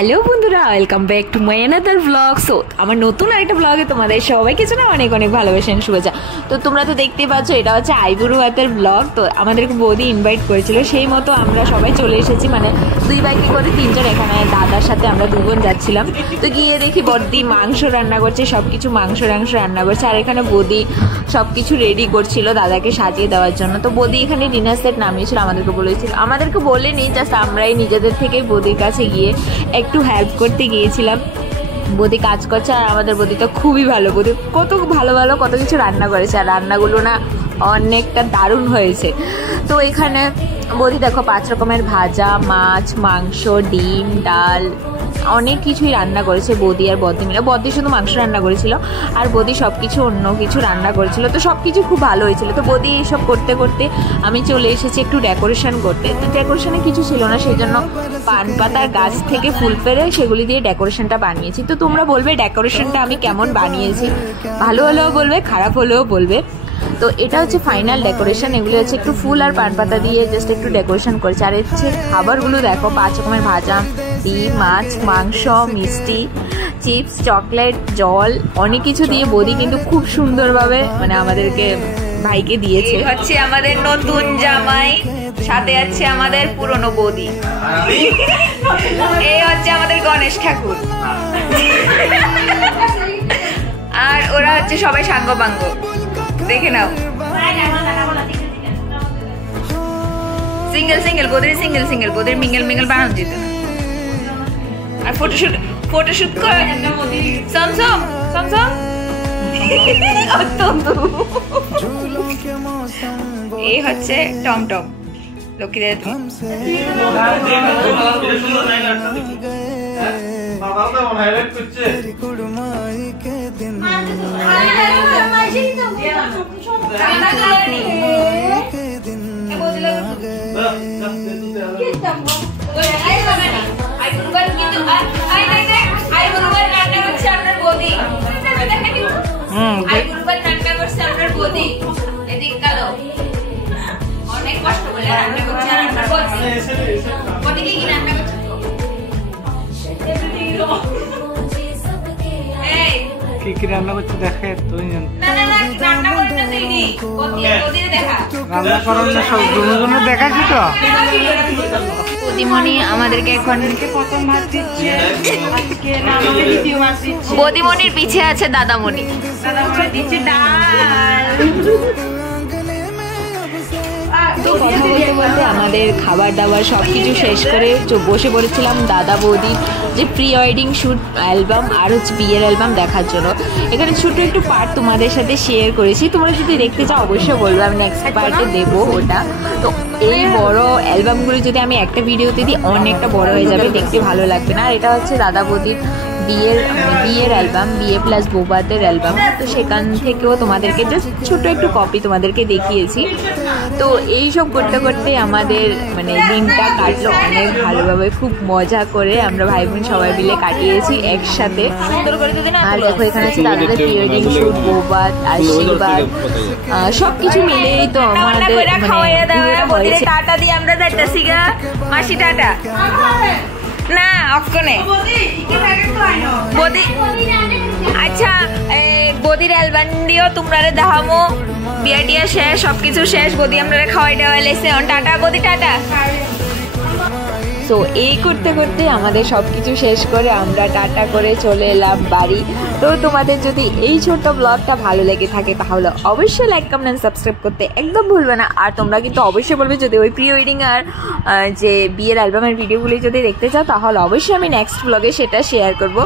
Hello বন্ধুরা, welcome back to my another blog. So আমার নতুন আরেকটা ব্লগে তোমাদের সবাইকে জানা অনেক অনেক ভালোবাসা এন্ড শুভেচ্ছা। তো তোমরা তো দেখতেই পাচ্ছ, এটা হচ্ছে আইবুড়ো ভাতের ব্লগ। তো আমাদেরকে বৌদি ইনভাইট করেছিল, সেই মতো আমরা সবাই চলে এসেছি। মানে দুই বাইকে করে তিনজন, এখানে দাদার সাথে আমরা দুজন যাচ্ছিলাম। তো গিয়ে দেখি বৌদি মাংস রান্না করছে, সব কিছু মাংস রান্না করছে। আর এখানে বৌদি সব কিছু রেডি করছিল দাদাকে সাজিয়ে দেওয়ার জন্য। তো বৌদি এখানে ডিনার সেট নামিয়েছিল, আমাদেরকে বলেনি, জাস্ট আমরাই নিজেদের থেকেই বৌদির কাছে গিয়ে একটু হেল্প করতে গিয়েছিলাম। বৌদি কাজ করছে, আর আমাদের বৌদি তো খুবই ভালো। বৌদি কত ভালো কত কিছু রান্না করেছে, আর রান্নাগুলো না অনেকটা দারুণ হয়েছে। তো এখানে বৌদি দেখো 5 রকমের ভাজা, মাছ, মাংস, ডিম, ডাল, অনেক কিছুই রান্না করেছে বৌদি আর বদ্দি মিলে। বদ্দি শুধু মাংস রান্না করেছিল, আর বৌদি সব কিছু অন্য কিছু রান্না করেছিল। তো সব কিছু খুব ভালো হয়েছিল। তো বৌদি এইসব করতে করতে আমি চলে এসেছি একটু ডেকোরেশন করতে। তো ডেকোরেশনে কিছু ছিল না, সেই জন্য পান পাতার গাছ থেকে ফুল পেরে সেগুলি দিয়ে ডেকোরেশনটা বানিয়েছি। তো তোমরা বলবে ডেকোরেশনটা আমি কেমন বানিয়েছি, ভালো হলেও বলবে, খারাপ হলেও বলবে। তো এটা হচ্ছে ফাইনাল ডেকোরেশন। এগুলো হচ্ছে একটু ফুল আর পান পাতা দিয়ে জাস্ট একটু ডেকোরেশন করেছে। আর হচ্ছে খাবারগুলো দেখো, 5 রকমের ভাজা, ডিম, মাছ, মাংস, মিষ্টি, চিপস, চকলেট, জল, অনেক কিছু দিয়ে বৌদি কিন্তু খুব সুন্দরভাবে মানে আমাদেরকে ভাইকে দিয়েছে। হচ্ছে আমাদের নতুন জামাই, সাথে আছে আমাদের পুরনো বৌদি, এই হচ্ছে আমাদের গণেশ ঠাকুর, আর ওরা হচ্ছে সবাই সাঙ্গ বাঙ্গ। দেখে নাও, সিঙ্গেল বৌদির মিঙ্গেল বানানো যেত না। আর ফটোশুট করে সমসম এই হচ্ছে টমটম লক্ষ্মীদের। অনেক কষ্ট করে রান্না করছে, রান্না করছে বৌদিকে কি রান্না করছে কি রান্না করছে দেখে তুই রান্না করে না দিদি বৌদি দেখা রান্না করার না সব দুজনে দেখাচ্ছি। তো বৌদিমণি আমাদেরকে এখন প্রথম ভাত দিচ্ছে, আজকে না আমাদের দ্বিতীয় ভাত দিচ্ছে। বৌদিমণির পিছে আছে দাদামণি দিচ্ছে ডাল। তো কথা বলতে বলতে আমাদের খাবার দাবার সব কিছু শেষ করে বসে পড়েছিলাম দাদা বৌদির যে প্রি ওয়েডিং শ্যুট অ্যালবাম আর হচ্ছে বিয়ের অ্যালবাম দেখার জন্য। এখানে ছোট একটু পার্ট তোমাদের সাথে শেয়ার করেছি, তোমরা যদি দেখতে চাও অবশ্যই বলবো, আমি নেক্সট পার্টে দেবো ওটা। তো এই বড় অ্যালবামগুলো যদি আমি একটা ভিডিওতে দিই অনেকটা বড় হয়ে যাবে, দেখতে ভালো লাগবে না। আর এটা হচ্ছে দাদা বৌদির বিয়ের অ্যালবাম, বিয়ে প্লাস বৌভাতের অ্যালবাম। তো সেখান থেকেও তোমাদেরকে জাস্ট ছোট একটু কপি তোমাদেরকে দেখিয়েছি। তো এইসব করতে করতে আমাদের মানে দিনটা কাটলো অনেক ভালোভাবে, খুব মজা করে আমরা ভাই বোন সবাই মিলে কাটিয়েছি একসাথে। আর দেখো এখানে আছে দাদাদের প্রি ওয়েডিং শ্যুট, বৌভাত, আশীর্বাদ, সবকিছু মিলেই তো আমাদের মানে টাটা দিয়ে আমরা যাইতেছি গা। মাসি টাটা না অক্ষণে বৌদি। আচ্ছা বৌদির অ্যালবাম দিও তোমরা দেখামো, বিয়া টিয়া শেষ, সবকিছু শেষ, বৌদি আমরা খাওয়াই টাওয়াই লেছে। টাটা বৌদি, টাটা। তো এই করতে করতে আমাদের সব কিছু শেষ করে আমরা টাটা করে চলে এলাম বাড়ি। তো তোমাদের যদি এই ছোট্ট ব্লগটা ভালো লেগে থাকে তাহলে অবশ্যই লাইক, কমেন্ট, সাবস্ক্রাইব করতে একদম ভুলবে না। আর তোমরা কিন্তু অবশ্যই বলবে যদি ওই প্রি ওয়েডিং আর যে বিয়ের অ্যালবামের ভিডিওগুলি যদি দেখতে চাও তাহলে অবশ্যই আমি নেক্সট ব্লগে সেটা শেয়ার করব।